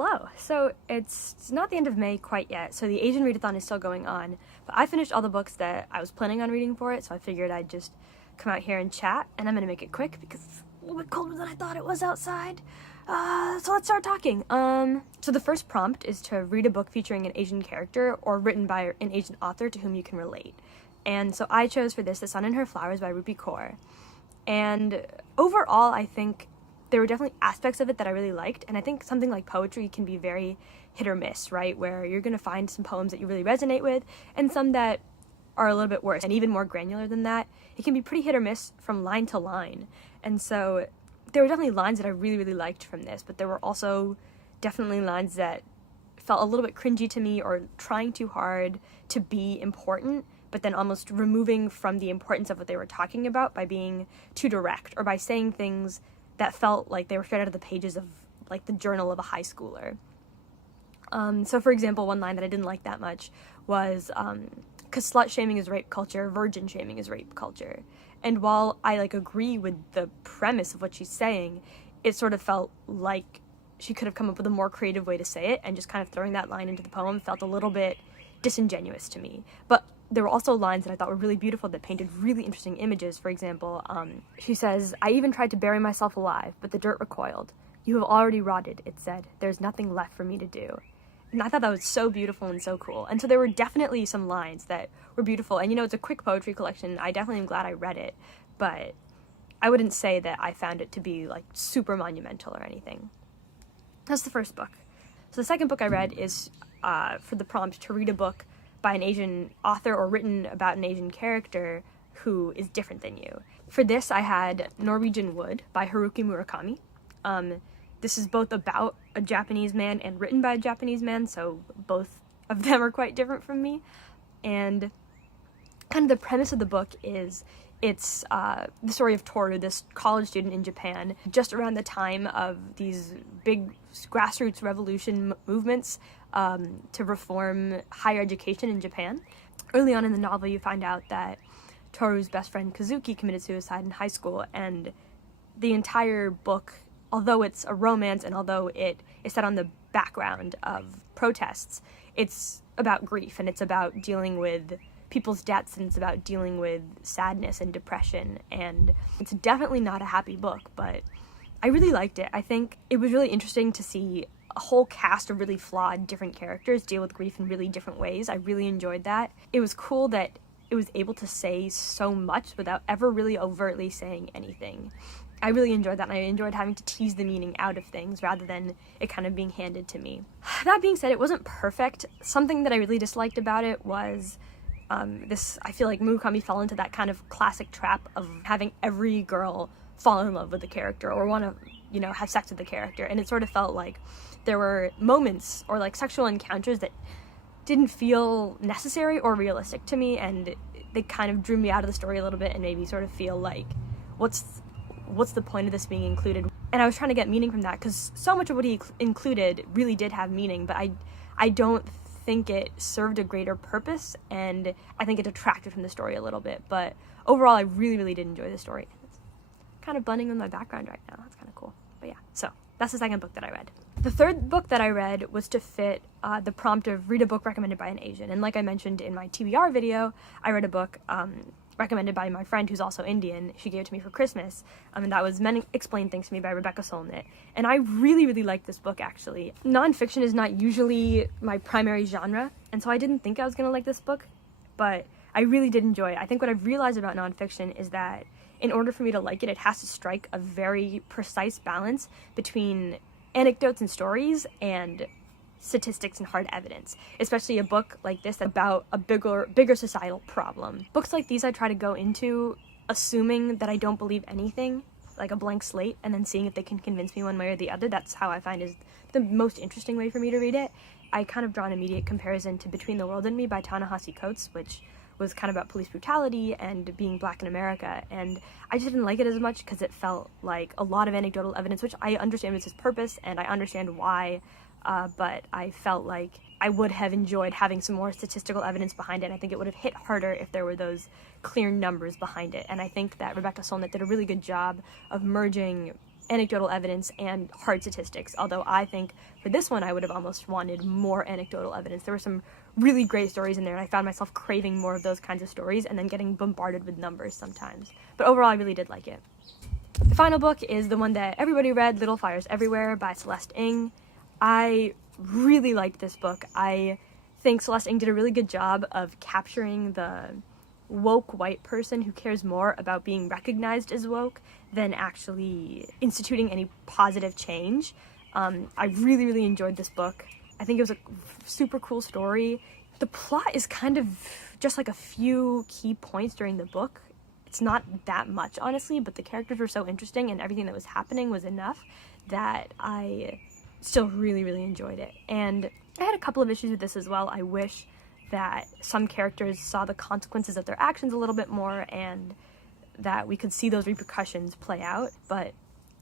Hello. So it's not the end of May quite yet, so the Asian Readathon is still going on, but I finished all the books that I was planning on reading for it, so I figured I'd just come out here and chat, and I'm gonna make it quick because it's a little bit colder than I thought it was outside. So let's start talking. So the first prompt is to read a book featuring an Asian character or written by an Asian author to whom you can relate. And so I chose for this The Sun and Her Flowers by Rupi Kaur. And overall, I think there were definitely aspects of it that I really liked, and I think something like poetry can be very hit or miss, right? Where you're gonna find some poems that you really resonate with, and some that are a little bit worse, and even more granular than that. It can be pretty hit or miss from line to line, and so there were definitely lines that I really, really liked from this, but there were also definitely lines that felt a little bit cringy to me, or trying too hard to be important, but then almost removing from the importance of what they were talking about by being too direct, or by saying things that felt like they were straight out of the pages of like the journal of a high schooler. So for example, one line that I didn't like that much was, "'cause slut shaming is rape culture, virgin shaming is rape culture." And while I agree with the premise of what she's saying, it sort of felt like she could have come up with a more creative way to say it, and just kind of throwing that line into the poem felt a little bit disingenuous to me. But there were also lines that I thought were really beautiful that painted really interesting images. For example, she says, "I even tried to bury myself alive, but the dirt recoiled. You have already rotted," it said. "There's nothing left for me to do." And I thought that was so beautiful and so cool. And so there were definitely some lines that were beautiful. And it's a quick poetry collection. I definitely am glad I read it, but I wouldn't say that I found it to be super monumental or anything. That's the first book. So the second book I read is for the prompt to read a book by an Asian author or written about an Asian character who is different than you. For this, I had Norwegian Wood by Haruki Murakami. This is both about a Japanese man and written by a Japanese man, so both of them are quite different from me. And kind of the premise of the book is it's the story of Toru, this college student in Japan, just around the time of these big grassroots revolution movements to reform higher education in Japan. Early on in the novel, you find out that Toru's best friend Kazuki committed suicide in high school, and the entire book, although it's a romance and although it is set on the background of protests, it's about grief, and it's about dealing with people's deaths, and it's about dealing with sadness and depression, and it's definitely not a happy book, but I really liked it. I think it was really interesting to see a whole cast of really flawed different characters deal with grief in really different ways. I really enjoyed that. It was cool that it was able to say so much without ever really overtly saying anything. I really enjoyed that, and I enjoyed having to tease the meaning out of things rather than it kind of being handed to me. That being said, it wasn't perfect. Something that I really disliked about it was I feel like Murakami fell into that kind of classic trap of having every girl fall in love with the character or want to, have sex with the character, and it sort of felt like there were moments or sexual encounters that didn't feel necessary or realistic to me, and they kind of drew me out of the story a little bit and made me sort of feel like, what's the point of this being included? And I was trying to get meaning from that, because so much of what he included really did have meaning, but I don't think it served a greater purpose, and I think it detracted from the story a little bit. But overall, I really, really did enjoy the story. It's kind of blending with my background right now. That's kind of cool. But yeah, so that's the second book that I read. The third book that I read was to fit the prompt of read a book recommended by an Asian. And like I mentioned in my TBR video, I read a book recommended by my friend who's also Indian. She gave it to me for Christmas, and that was Men Explain Things to Me by Rebecca Solnit. And I really, really liked this book, actually. Nonfiction is not usually my primary genre, and so I didn't think I was gonna like this book, but I really did enjoy it. I think what I've realized about nonfiction is that in order for me to like it, it has to strike a very precise balance between anecdotes and stories and statistics and hard evidence, especially a book like this about a bigger societal problem. Books like these I try to go into assuming that I don't believe anything, like a blank slate, and then seeing if they can convince me one way or the other. That's how I find is the most interesting way for me to read it. I kind of draw an immediate comparison to Between the World and Me by Ta-Nehisi Coates, which was kind of about police brutality and being black in America, and I just didn't like it as much because it felt like a lot of anecdotal evidence, which I understand was his purpose and I understand why, but I felt like I would have enjoyed having some more statistical evidence behind it, and I think it would have hit harder if there were those clear numbers behind it. And I think that Rebecca Solnit did a really good job of merging anecdotal evidence and hard statistics, although I think for this one I would have almost wanted more anecdotal evidence. There were some really great stories in there, and I found myself craving more of those kinds of stories and then getting bombarded with numbers sometimes. But overall, I really did like it. The final book is the one that everybody read, Little Fires Everywhere by Celeste Ng. I really liked this book. I think Celeste Ng did a really good job of capturing the woke white person who cares more about being recognized as woke than actually instituting any positive change. I really, really enjoyed this book. I think it was a super cool story. The plot is kind of just like a few key points during the book. It's not that much, honestly, but the characters were so interesting and everything that was happening was enough that I still really, really enjoyed it. And I had a couple of issues with this as well. I wish that some characters saw the consequences of their actions a little bit more and that we could see those repercussions play out, but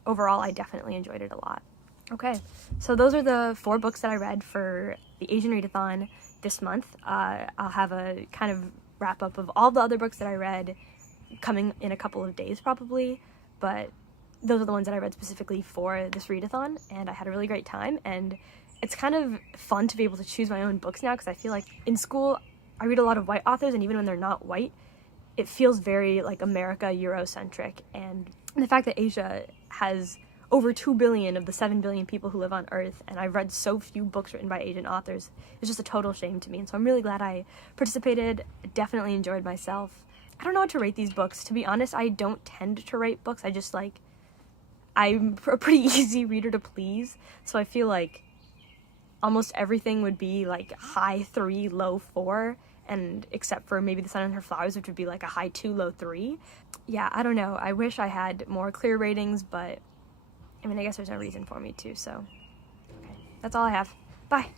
overall I definitely enjoyed it a lot. Okay, so those are the 4 books that I read for the Asian Readathon this month. I'll have a kind of wrap up of all the other books that I read coming in a couple of days probably, but those are the ones that I read specifically for this readathon, and I had a really great time. And it's kind of fun to be able to choose my own books now, because I feel like in school I read a lot of white authors, and even when they're not white, it feels very like America Eurocentric. And the fact that Asia has over 2 billion of the 7 billion people who live on Earth, and I've read so few books written by Asian authors, is just a total shame to me. And so I'm really glad I participated. Definitely enjoyed myself. I don't know what to rate these books. To be honest, I don't tend to rate books. I'm a pretty easy reader to please, so I feel like almost everything would be like high 3, low 4, and except for maybe The Sun and Her Flowers, which would be like a high 2, low 3. Yeah, I don't know. I wish I had more clear ratings, but I mean, I guess there's no reason for me to, so okay. That's all I have. Bye!